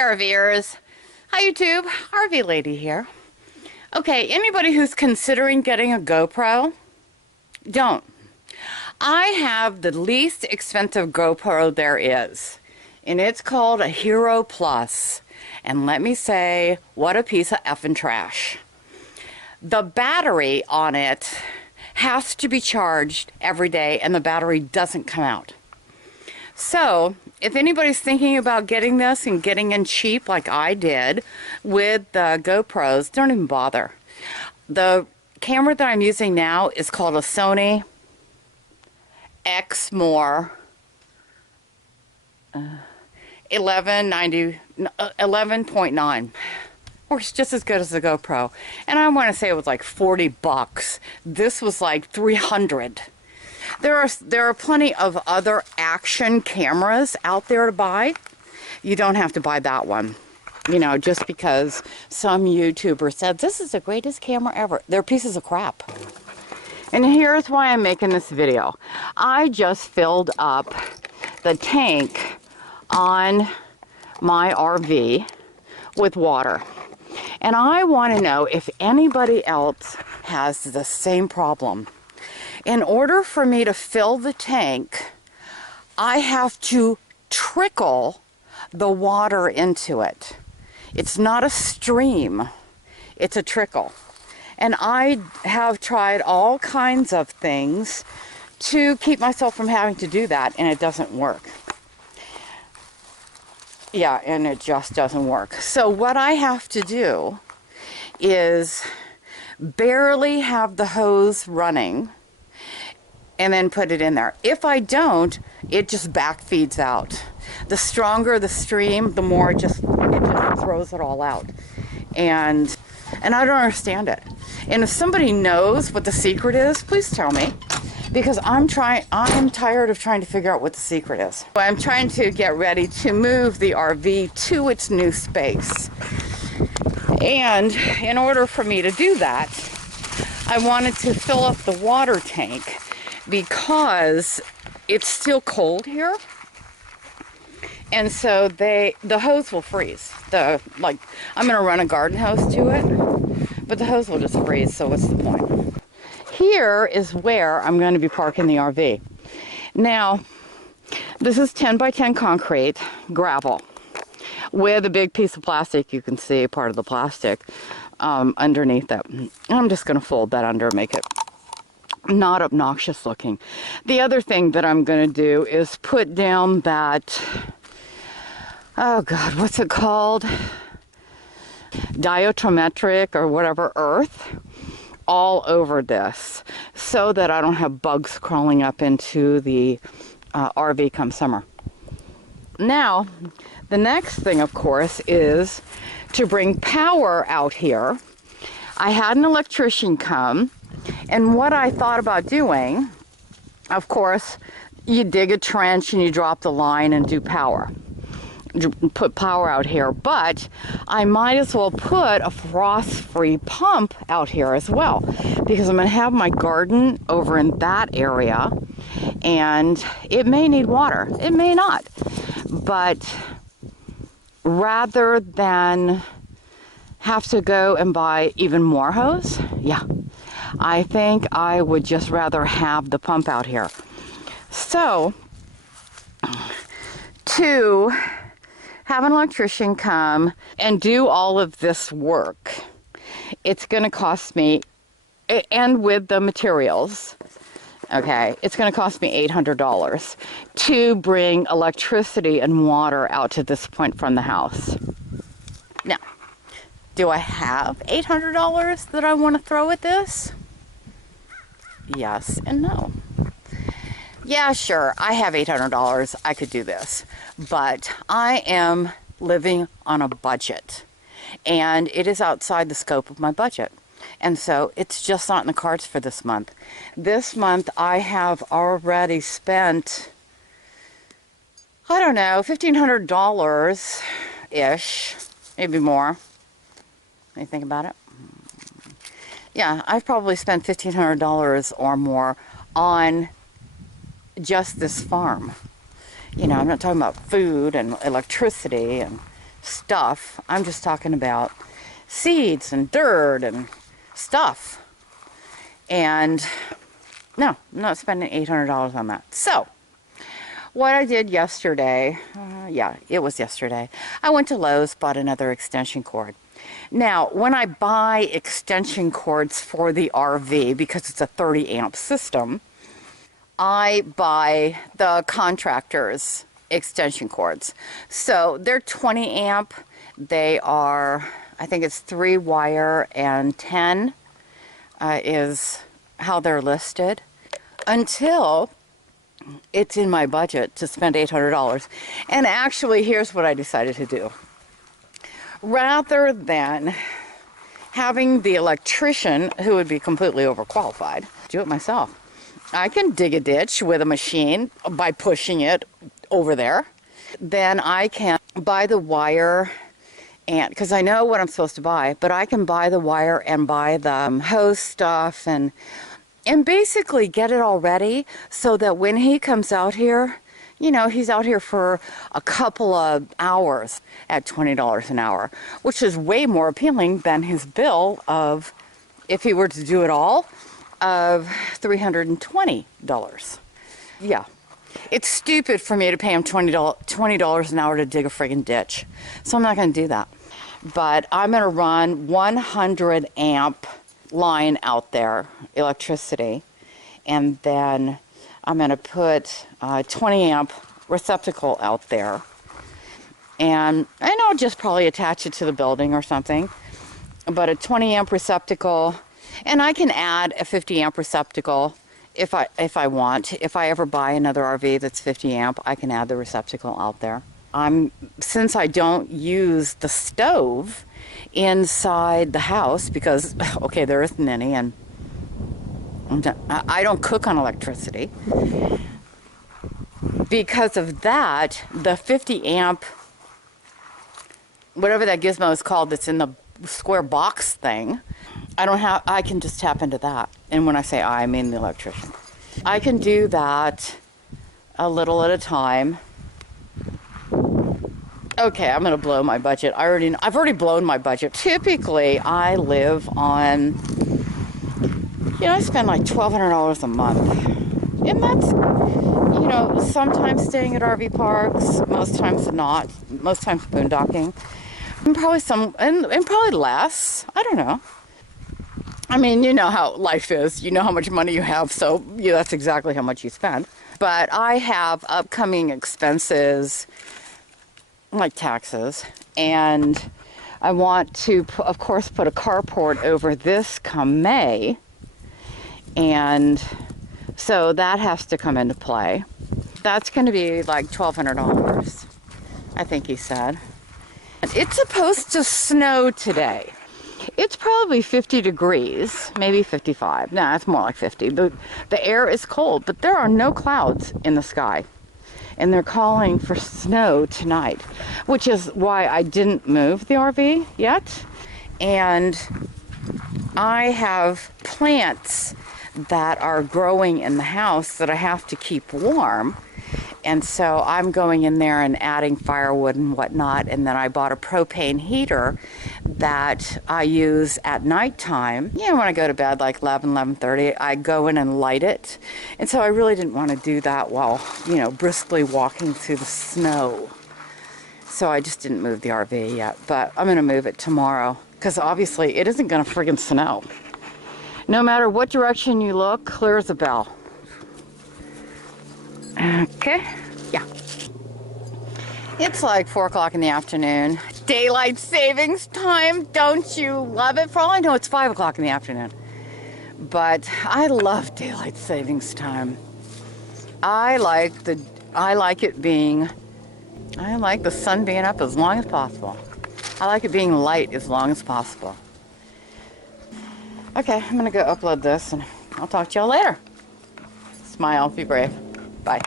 Hi RVers. Hi YouTube, RV Lady here. Okay, anybody who's considering getting a GoPro, don't. I have the least expensive GoPro there is, and it's called a Hero Plus. And let me say, what a piece of effing trash. The battery on it has to be charged every day, and the battery doesn't come out. So, if anybody's thinking about getting this and getting in cheap like I did with the GoPros, don't even bother. The camera that I'm using now is called a Sony Exmor 11.9. Works just as good as the GoPro. And I want to say it was like 40 bucks. This was like 300. There are plenty of other action cameras out there to buy. You don't have to buy that one. You know, just because some YouTuber said this is the greatest camera ever. They're pieces of crap. And here's why I'm making this video. I just filled up the tank on my RV with water. And I want to know if anybody else has the same problem. In order for me to fill the tank, I have to trickle the water into it. It's not a stream, it's a trickle. And I have tried all kinds of things to keep myself from having to do that, and it doesn't work. Yeah, and it just doesn't work. So what I have to do is barely have the hose running and then put it in there. If I don't, it just back feeds out. The stronger the stream, the more it just throws it all out. And I don't understand it. And if somebody knows what the secret is, please tell me. Because I'm tired of trying to figure out what the secret is. I'm trying to get ready to move the RV to its new space. And in order for me to do that, I wanted to fill up the water tank because it's still cold here. And so the hose will freeze. I'm gonna run a garden hose to it, but the hose will just freeze, so what's the point? Here is where I'm going to be parking the RV. Now, this is 10 by 10 concrete, gravel, with a big piece of plastic. You can see part of the plastic underneath it. I'm just going to fold that under and make it not obnoxious looking. The other thing that I'm going to do is put down that, oh God, what's it called? Diatometric or whatever earth all over this so that I don't have bugs crawling up into the RV come summer. Now, the next thing, of course, is to bring power out here. I had an electrician come, and what I thought about doing, of course, you dig a trench and you drop the line and do power. Put power out here, but I might as well put a frost-free pump out here as well, because I'm going to have my garden over in that area, and it may need water, it may not, but rather than have to go and buy even more hose, yeah, I think I would just rather have the pump out here. So to have an electrician come and do all of this work, it's going to cost me, and with the materials, okay, it's going to cost me $800 to bring electricity and water out to this point from the house. Now, do I have $800 that I want to throw at this? Yes and no. Yeah, sure, I have $800. I could do this. But I am living on a budget. And it is outside the scope of my budget. And so it's just not in the cards for this month. This month I have already spent, I don't know, $1,500-ish. Maybe more. When you think about it. Yeah, I've probably spent $1,500 or more on just this farm. You know, I'm not talking about food and electricity and stuff. I'm just talking about seeds and dirt and stuff. And no, I'm not spending $800 on that. So what I did yesterday, yeah, it was yesterday, I went to Lowe's, bought another extension cord. Now, when I buy extension cords for the RV, because it's a 30 amp system, I buy the contractor's extension cords. So they're 20 amp. They are, I think it's 3 wire and 10 is how they're listed. Until it's in my budget to spend $800. And actually, here's what I decided to do. Rather than having the electrician, who would be completely overqualified, do it myself. I can dig a ditch with a machine by pushing it over there. Then I can buy the wire, and because I know what I'm supposed to buy, but I can buy the wire and buy the hose stuff and basically get it all ready so that when he comes out here, you know, he's out here for a couple of hours at $20 an hour, which is way more appealing than his bill of, if he were to do it all, of $320. Yeah. It's stupid for me to pay him $20 an hour to dig a friggin' ditch. So I'm not going to do that. But I'm going to run 100 amp line out there, electricity, and then I'm going to put a 20 amp receptacle out there, and I'll just probably attach it to the building or something, but a 20 amp receptacle, and I can add a 50 amp receptacle if I want. If I ever buy another RV that's 50 amp, I can add the receptacle out there. Since I don't use the stove inside the house because, okay, there isn't any, and I don't cook on electricity. Because of that, the 50 amp, whatever that gizmo is called that's in the square box thing, I can just tap into that. And when I say I mean the electrician. I can do that a little at a time. Okay, I'm going to blow my budget. I've already blown my budget. Typically, I live on, I spend like $1,200 a month. And that's, sometimes staying at RV parks, most times not, most times boondocking. And probably less. I don't know. I mean, you know how life is. You know how much money you have, so that's exactly how much you spend. But I have upcoming expenses, like taxes, and I want to, of course, put a carport over this come May, and so that has to come into play. That's going to be like $1,200, I think he said. It's supposed to snow today. It's probably 50 degrees, maybe 55. No, it's more like 50. The air is cold, but there are no clouds in the sky. And they're calling for snow tonight, which is why I didn't move the RV yet. And I have plants that are growing in the house that I have to keep warm. And so I'm going in there and adding firewood and whatnot. And then I bought a propane heater that I use at nighttime. When I go to bed, like 11:30, I go in and light it. And so I really didn't want to do that while, briskly walking through the snow. So I just didn't move the RV yet. But I'm going to move it tomorrow because obviously it isn't going to friggin' snow. No matter what direction you look, clear as a bell. Okay, yeah. It's like 4 o'clock in the afternoon. Daylight savings time. Don't you love it? For all I know, it's 5 o'clock in the afternoon. But I love daylight savings time. I like the sun being up as long as possible. I like it being light as long as possible. Okay, I'm gonna go upload this and I'll talk to y'all later. Smile, be brave. Bye.